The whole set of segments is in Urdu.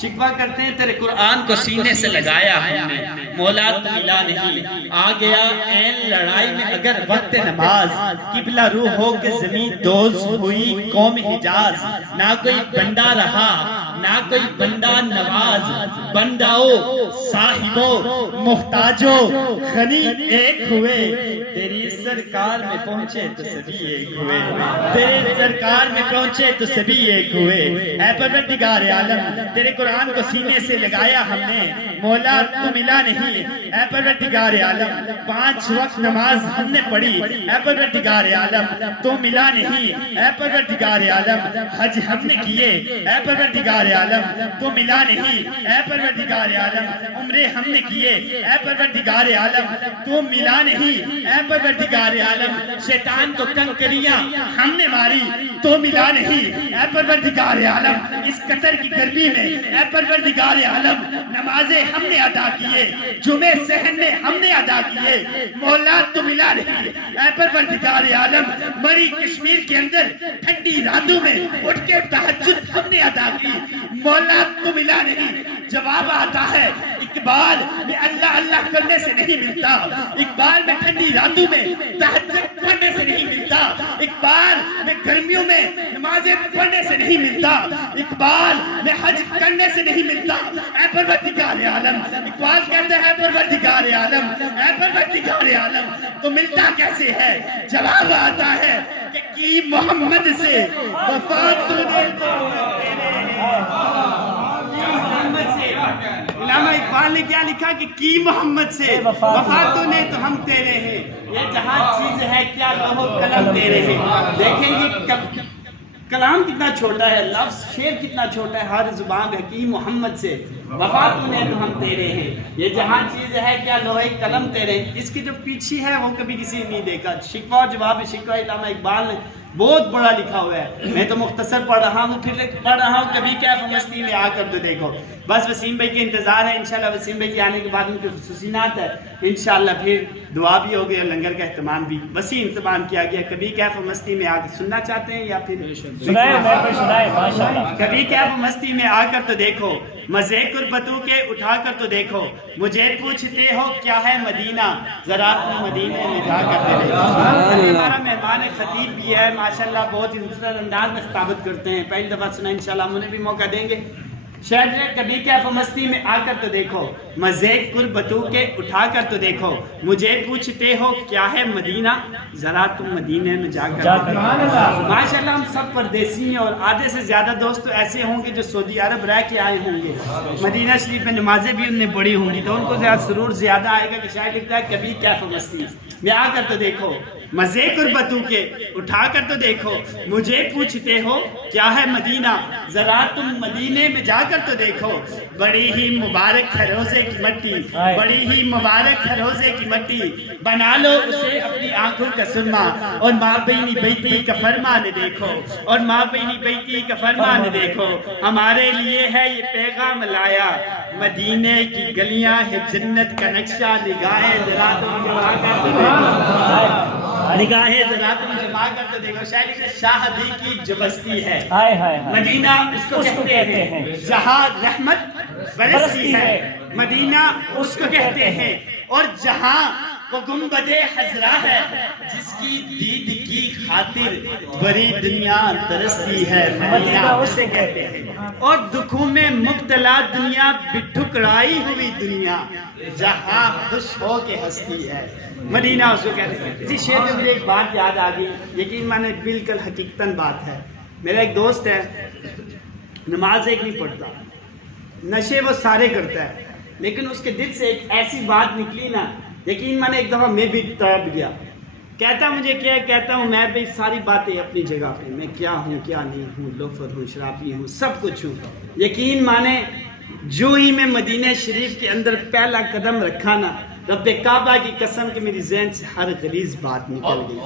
شکوہ کرتے ہیں تیرے قرآن کو سینے سے لگایا ہم نے، مولا تو ملا نہیں، آ گیا این لڑائی میں اگر وقت نماز، قبلہ روح ہو کے زمین دوز ہوئی قوم حجاز، نہ کوئی بندہ رہا نہ کوئی بندہ نواز، بنداؤ صاحبو محتاجو غنی ایک ہوئے، تیری سرکار میں پہنچے تو سبھی ایک ہوئے، تیرے سرکار میں پہنچے تو سبھی ایک ہوئے، اے پروردگار عالم تیرے قرآن کو سینے سے لگایا ہم نے، مولا تو ملا نہیں، اے پروردگار عالم 5 وقت نماز ہم نے پڑھی، اے پروردگار عالم تو ملا نہیں، اے پروردگار عالم حج ہم نے کیے، اے پروردگار عالم تو ملا نہیں، اے پروردگار عالم عمرے ہم نے کیے، اے پروردگار عالم تو ملا نہیں، اے پروردگار عالم شیطان کو کنکریاں ہم نے ماری تو ملا نہیں، اے پروردگار عالم اس قطر کی گرمی میں، اے پروردگار عالم نمازیں ہم نے ادا کیے، جمعے سحر میں ہم نے ادا کیے، مولا تو ملا نہیں، اے پروردگار عالم مری کشمیر کے اندر ٹھنڈی راتوں میں اٹھ کے تہجد ہم نے ادا کی، مولا تو ملا نہیں۔ جواب آتا ہے اقبال میں اللہ اللہ کرنے سے نہیں ملتا، اقبال میں ٹھنڈی راتوں میں تہجد پڑھنے سے نہیں ملتا، اقبال میں گرمیوں میں نمازیں پڑھنے سے نہیں ملتا، اقبال میں حج کرنے سے نہیں ملتا، اے پروردگار عالم اقبال کہتا ہے اے پروردگار عالم، اے پروردگار عالم تو ملتا کیسے ہے؟ جواب آتا ہے کہ کی محمد سے وفات تو نے علامہ اقبال نے کیا لکھا کہ کی محمد سے وفات تو نے تو ہم تیرے ہیں، یہ جہاں چیز ہے کیا لوح قلم تیرے ہیں۔ دیکھیں یہ کلام کتنا چھوٹا ہے، لفظ شعر کتنا چھوٹا ہے، ہر زبان ہے کی محمد سے وفات تو نے تو ہم تیرے ہیں، یہ جہاں چیز ہے کیا لوح قلم تیرے ہیں۔ اس کی جو پیچھے ہے وہ کبھی کسی نے نہیں دیکھا، شکوہ اور جواب شکوہ علامہ اقبال نے بہت بڑا لکھا ہوا ہے، میں تو مختصر پڑھ رہا ہوں، پھر پڑھ رہا ہوں کبھی کیف مستی میں آ کر تو دیکھو۔ بس وسیم بھائی کے انتظار ہے، انشاءاللہ وسیم بھائی کے آنے کے بعد ان کے خصوصیات ہے، انشاءاللہ پھر دعا بھی ہوگی اور لنگر کا اہتمام بھی وسیع انتظام کیا گیا۔ کبھی کیف مستی میں آ کر سننا چاہتے ہیں یا پھر کبھی کیف مستی میں آ کر تو دیکھو، مزے قربتوں کے اٹھا کر تو دیکھو، مجھے پوچھتے ہو کیا ہے مدینہ، ذرا تم مدینے میں جا کر تو دیکھو۔ ہمارا مہمان خطیب بھی ہے ماشاءاللہ، بہت ہی خوبصورت انداز میں خطابت کرتے ہیں، پہلی دفعہ سنا، انشاءاللہ ہم انہیں بھی موقع دیں گے۔ شاید کبھی کیف مستی میں آ کر تو دیکھو، مزے قربتوں کے اٹھا کر تو دیکھو، مجھے پوچھتے ہو کیا ہے مدینہ، ذرا تم مدینے میں جا کر تو دیکھو۔ ماشاءاللہ ہم سب پردیسی ہیں اور آدھے سے زیادہ دوست تو ایسے ہوں گے جو سعودی عرب رہ کے آئے ہوں گے، مدینہ شریف میں نمازیں بھی ان نے پڑھی ہوں گی، تو ان کو زیادہ سرور زیادہ آئے گا کہ شاید لکھتا ہے کبھی کیف مستی میں آ کر تو دیکھو، مزے قربتوں کے اٹھا کر تو دیکھو، مجھے پوچھتے ہو کیا ہے مدینہ، ذرا تم مدینے میں جا کر تو دیکھو، بڑی ہی مبارک ہے روزے کی مٹی، بڑی ہی مبارک ہے روزے کی مٹی، بنا لو اسے اپنی آنکھوں کا سرما، اور ماں بینی بیٹی کا فرمان دیکھو، اور ماں بینی بیٹی کا فرمان دیکھو، ہمارے لیے ہے یہ پیغام لایا، مدینے کی گلیاں ہے جنت کا نقشہ، نگاہیں ذرا تم جما کر تو دیکھو، نگاہیں ذرا تم جما کر تو دیکھو۔ شاید شاہدی کی جو بستی ہے مدینہ اس کو کہتے ہیں، جہاں رحمت برستی ہے مدینہ اس کو کہتے ہیں، اور جہاں وہ گنبد خضرا ہے جس کی دید کی خاطر بڑی دنیا ترستی ہے، مدینہ اسے کہتے ہیں، اور دکھوں میں مبتلا دنیا بٹھکرائی ہوئی دنیا جہاں خوش ہو کے ہستی ہے، مدینہ اس کو کہتے ہیں۔ اسی شعر میں مجھے ایک بات یاد آ گئی، یقین مانے بالکل حقیقتاً بات ہے۔ میرا ایک دوست ہے، نماز ایک نہیں پڑھتا، نشے وہ سارے کرتا ہے، لیکن اس کے دل سے ایک ایسی بات نکلی نا، یقین مانے ایک دفعہ میں بھی تڑپ گیا، کہتا مجھے کیا، کہتا ہوں میں بھی ساری باتیں اپنی جگہ پہ، میں کیا ہوں کیا نہیں ہوں، لوفر ہوں شرابی ہوں سب کچھ ہوں، یقین مانے جو ہی میں مدینہ شریف کے اندر پہلا قدم رکھا نا، رب کعبہ کی قسم کہ میری ذہن سے ہر غلیظ بات نکل گئی.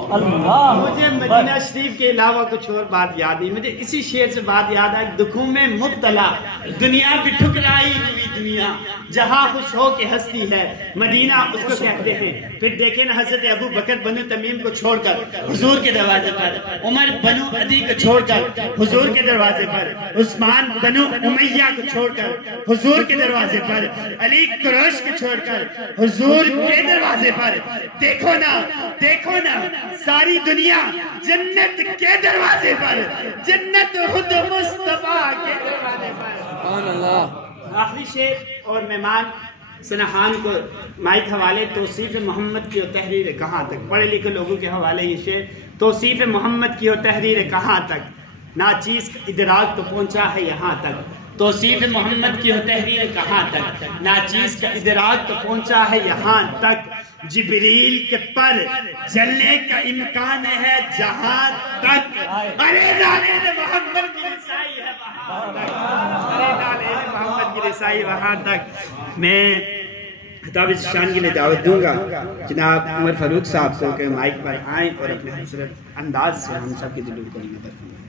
مجھے مدینہ شریف کے علاوہ کچھ اور بات یاد نہیں. مجھے اسی شعر سے بات یاد آئی. دکھوں میں مبتلا دنیا بھی ٹھکرائی ہوئی دنیا, جہاں خوش ہو کے ہستی ہے مدینہ اس کو کہتے ہیں. پھر دیکھیں نا حضرت ابو بکر بنو تمیم کو چھوڑ کر حضور کے دروازے پر, عمر بنو عدی کو چھوڑ کر حضور کے دروازے پر, عثمان بنو امیہ کو چھوڑ کر حضور کے دروازے پر, علی قریش کو چھوڑ کر حضور کے دروازے پر. دیکھو نا ساری دنیا جنت کے دروازے پر, جنت خود مصطفیٰ کے دروازے پر. سبحان اللہ. آخری شعر اور مہمان سنہان کو مائک حوالے. توصیف محمد کی ہو تحریر کہاں تک. پڑھے لکھے لوگوں کے حوالے یہ شعر. توصیف محمد کی ہو تحریر کہاں تک, ناچیز کا ادراک تو پہنچا ہے یہاں تک. توصیف محمد کی ہو تحریر کہاں تک, ناچیز کا ادراک تو پہنچا ہے یہاں تک. جبریل کے پر جلنے کا امکان ہے جہاں تک. ارے نالے محمد کی رسائی ہے وہاں تک, ارے نالے محمد کی رسائی وہاں تک. میں خطاب شان کے لیے دعوت دوں گا جناب عمر فاروق صاحب کو کہ مائک پر آئیں اور اپنے حسرت انداز سے ہم سب کے دلوں کو نظر فرمائیں.